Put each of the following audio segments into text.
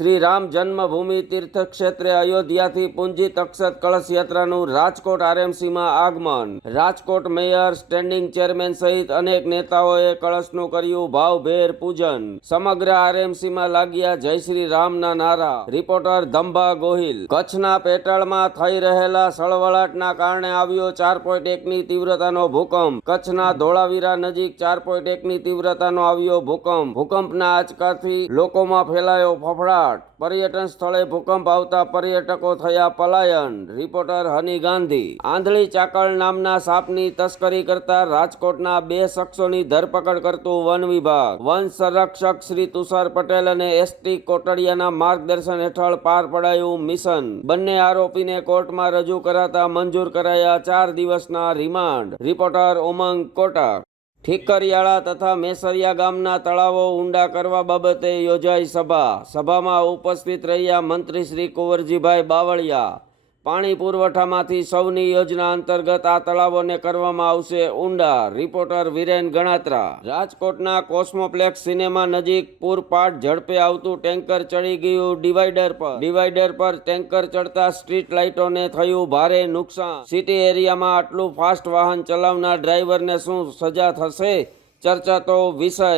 શ્રી રામ જન્મભૂમિ તીર્થ ક્ષેત્રે અયોધ્યાથી પૂંજી તક્ષત કળશ યાત્રાનું રાજકોટ આરએમસીમાં આગમન. રાજકોટ મેયર, સ્ટેન્ડિંગ ચેરમેન સહિત અનેક નેતાઓએ કળશનું કર્યું ભાવભેર પૂજન. સમગ્ર આરએમસીમાં લાગ્યા જય શ્રી રામના નારા. રિપોર્ટર ધંભા ગોહિલ. કચ્છના પેટાળમાં થઈ રહેલા સળવળાટના કારણે આવ્યો 4.1ની તીવ્રતાનો ભૂકંપ. કચ્છના ધોળાવીરા નજીક 4.1ની તીવ્રતાનો આવ્યો ભૂકંપ. ભૂકંપના આંચકાથી લોકોમાં ફેલાયો ફફડાટ. પર્યટન સ્થળે ભૂકંપ આવતા પર્યટકો થયા પલાયન. રિપોર્ટર હની ગાંધી. આંધળી ચાકળ નામના સાપની તસ્કરી કરતા રાજકોટના 2 શખ્સોની ધરપકડ કરતું વન વિભાગ. વન સંરક્ષક શ્રી તુષાર પટેલ અને એસટી કોટડિયાના માર્ગદર્શન હેઠળ પાર પડાયું મિશન. બંને આરોપીને કોર્ટમાં રજૂ કરાતા મંજૂર કરાયા 4 દિવસના રિમાન્ડ. રિપોર્ટર ઉમંગ કોટક. ઠીકરિયાળા તથા મેસરિયા ગામના તળાવો ઊંડા કરવા બાબતે યોજાઈ સભા. સભામાં ઉપસ્થિત રહ્યા મંત્રી શ્રી કુંવરજીભાઈ બાવળિયા. પાણી પુરવઠામાંથી સૌની યોજના અંતર્ગત આ તળાવોને કરવામાં આવશે ઊંડા. રિપોર્ટર વિરેન ગણાત્રા. રાજકોટના કોસ્મોપ્લેક્સ સિનેમા નજીક પૂરપાટ ઝડપે આવતું ટેન્કર ચડી ગયું ડિવાઈડર પર ટેન્કર ચડતા સ્ટ્રીટ લાઇટોને થયું ભારે નુકસાન. સિટી એરિયામાં આટલું ફાસ્ટ વાહન ચલાવનાર ડ્રાઈવરને શું સજા થશે? ચર્ચાતો વિષય.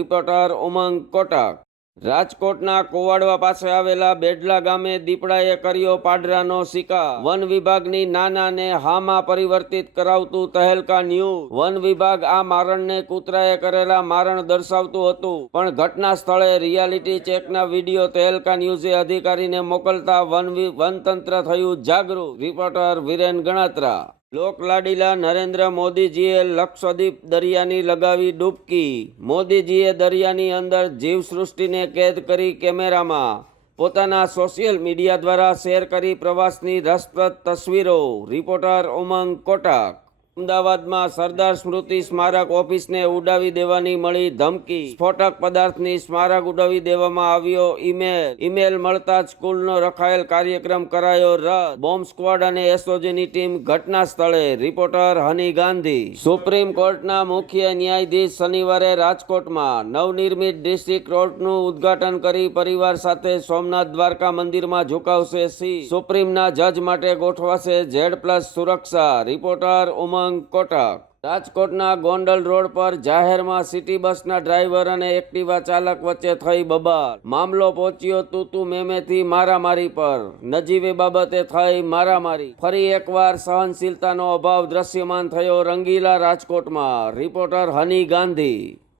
રિપોર્ટર ઉમંગ કોટક. રાજકોટના કોવાડવા પાસે આવેલા બેડલા ગામે દીપડાએ કર્યો પાડરાનો શિકાર. વન વિભાગની નાનાને હામાં પરિવર્તિત કરાવતું તહેલકા ન્યૂઝ. વન વિભાગ આ મારણને કૂતરાએ કરેલા મારણ દર્શાવતું હતું, પણ ઘટના સ્થળે રિયાલિટી ચેકના વિડીયો તહેલકા ન્યૂઝે અધિકારીને મોકલતા વનતંત્ર થયું જાગૃત. રિપોર્ટર વિરેન ગણાત્રા. લોકલાડીલા નરેન્દ્ર મોદીજીએ લક્ષદ્વીપ દરિયાની લગાવી ડૂબકી. મોદીજીએ દરિયાની અંદર જીવસૃષ્ટિને કેદ કરી કેમેરામાં. પોતાના સોશિયલ મીડિયા દ્વારા શેર કરી પ્રવાસની રસપ્રદ તસવીરો. રિપોર્ટર ઉમંગ કોટક. અમદાવાદમાં સરદાર સ્મૃતિ સ્મારક ઓફિસને ઉડાવી દેવાની મળી ધમકી. સ્ફોટક પદાર્થની સ્મારક ઉડાવી દેવામાં આવ્યો ઈમેલ મળતા જ સ્કૂલનો રખાયેલ કાર્યક્રમ કરાયો રદ. બોમ્બ સ્ક્વોડ અને એસઓજીની ટીમ ઘટના સ્થળે. રિપોર્ટર હની ગાંધી. સુપ્રીમ કોર્ટના મુખ્ય ન્યાયાધીશ શનિવારે રાજકોટમાં નવનિર્મિત ડિસ્ટ્રિક્ટ કોર્ટનું ઉદ્ઘાટન કરી પરિવાર સાથે સોમનાથ દ્વારકા મંદિરમાં ઝુકાવશે શીશ. સુપ્રીમના જજ માટે ગોઠવાશે Z+ સુરક્ષા. રિપોર્ટર ઉમંગ કોટક. રાજકોટના ગોંડલ રોડ પર જાહેરમાં સિટી બસના ડ્રાઈવર અને એક્ટિવા ચાલક વચ્ચે થઈ બબાલ. મામલો પહોંચ્યો તૂતુ મેમેથી મારામારી પર. નજીવી બાબતે થઈ મારામારી. ફરી એકવાર સહનશીલતાનો અભાવ દ્રશ્યમાન થયો રંગીલા રાજકોટમાં. રિપોર્ટર હની ગાંધી.